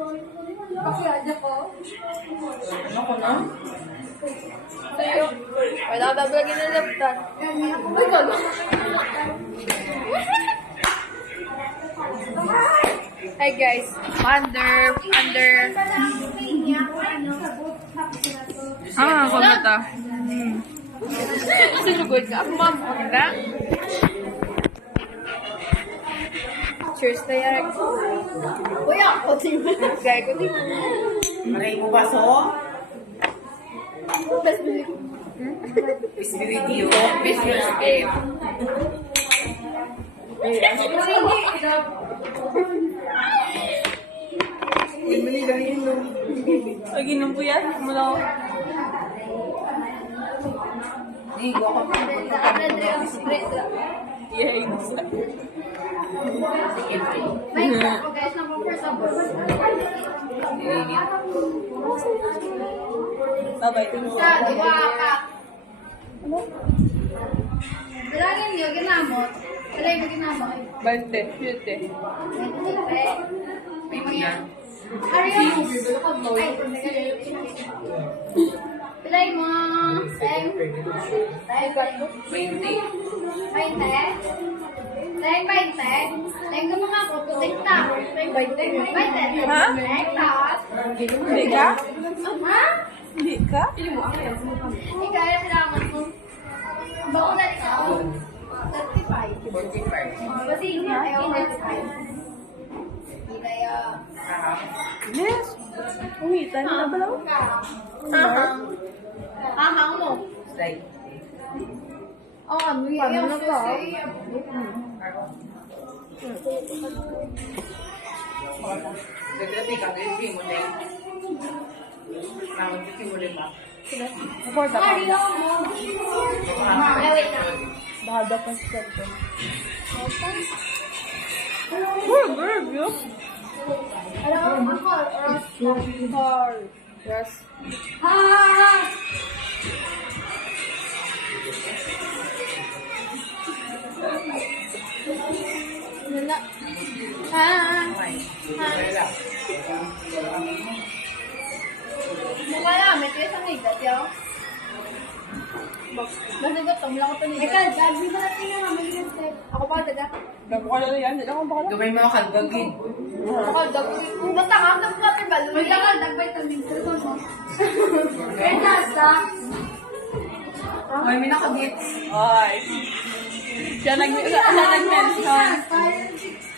Kasi aja ko. Ano ko na? Sa'yo. Wala ka lagi na laptop. Uy, gano. Hi guys. Under. Ako na ta. Sinugod ka. Ako ma'am. Maganda. Cheers na yan. Uy, ako. Gaya ko din. Maray mo ba so? Best believe. Video. Business game. Ay, ginom po yan. Mula ko. Nigo ako. Yeah, inusa. Babay, tingin ko. Bilangin niyo, ginamot. Kalay mo ginamot. 20, 7. Pilay mo. Seng. 20. 20. Seng 20. Seng ko mga ako. Putik na. Seng 20. 20. Ha? Seng tas. Hindi ka? Ha? Hindi ka? Ikaw yung kailangan mo. Bako na ikaw. 35. 45. Kasi nga, ayaw 35. Hindi kaya. Yes. Umitan na ba lang? Ahang. Ahang mo. Like. Oo, ano yan? Paano na ba? Gagawin ka, gagawin mo din. Gagawin mo din ba? Support ako. Wait na. Bahada pa siya ito. Oh, girl, yun. Alam mo, ako. Yes. Ah! Wala. Ah! Mukha lang, may tuya sa higat, yaw. Masugot, tumula ko ito ni Eka, dagli ba natin yung mamali ng step? Ako pa, daga. Gabo ka na yan. Hindi ako baka lang. Gawin mo ang kalbagin. Ako, dagli. Basta ka, nagpapay ba? May dagal, dagbay tamin. Tulog mo. Kaya nasa. Ay, may nakagit. Ay. Siya nag-mention.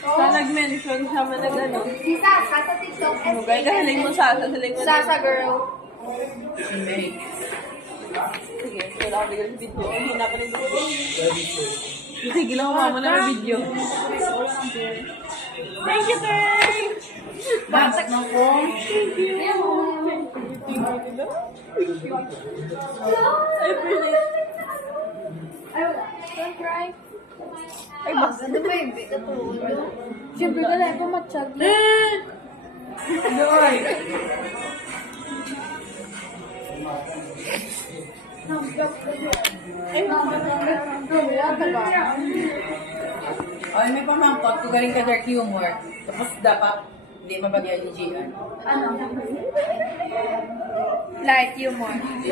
Siya nag-mention siya mo nag-ano. Si Sasa sa TikTok. Mugay ka haling mo Sasa. Haling mo. Sasa girl. Hindi. Sige, wala ako nag video. Hina pa ng video. Sige lang ako na ng video. Thank you, Tay! Basak ng phone. I appreciate. Ay, wala. Don't cry. Ay, basta. Ano ba yung bita tulog? Siyempre ka lang ako matsyag. Doy! Ay, wala ka ba? Ay, may pamangkot. Kung galing ka dark humor. Tapos dapat hindi mabagyan ni Gian. Ano? Light humor. Nakaway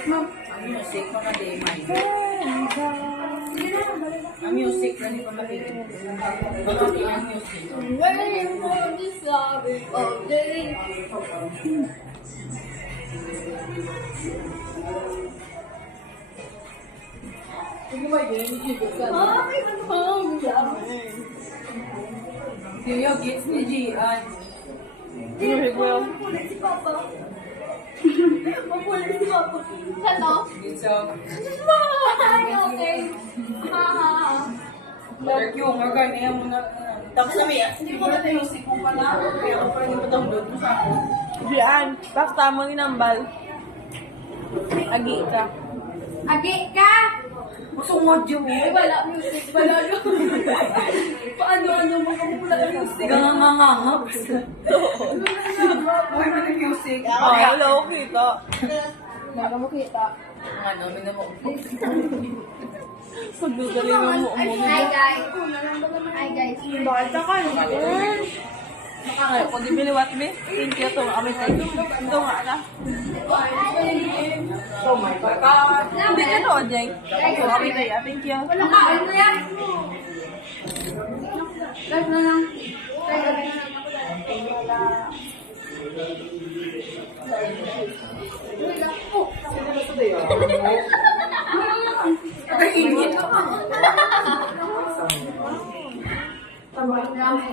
ka. Ang music, mga demay. Ang music, na hindi pa matigil. Bakit ang music? Waiting for the sorry of the day. Ay, ano ba? Kaya gets ni Gian. Mapulit si Papa. Mapulit si Papa. Ano? Gets ang Ay, okay. dark humor. Kaya mo na. Tapos sabi, hindi ko na music mo pala. Kaya ako pa rin download mo sa akin. Diyan, basta mo ni Nambal. Agi ka. Agi ka! Gusto mo audio mo? Ay, wala music. Wala yun. Paano mo kapula ng music? Ganganganganga. Uy, may music. Wala ko kita. Wala mo kita. ano, minumok. Pagdugaling mo mo. Hi guys. Hi guys. Bakit ka? Ay, kung di biliwat me, thank you to kami tayo. Ito nga na. Oh my God. Hindi ka to, Jeng. Ito kami tayo. Thank you. Wala ka. Ano na yan? Live na lang.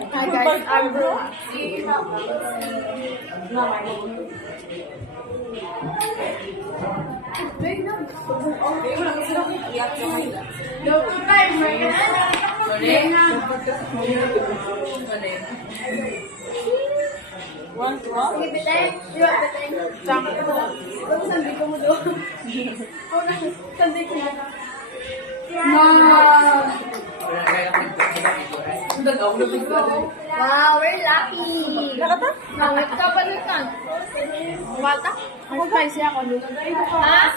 Hi guys, I'm One, one. Sige, bitay. Iya, bitay. Saka ko lang. Bago sabi ko mo doon. Oo na, sabi ko na. Wow, we're lucky. Nakata? Mangit ka pa nun kan. Bata? Ako guys, siya ako. Ha?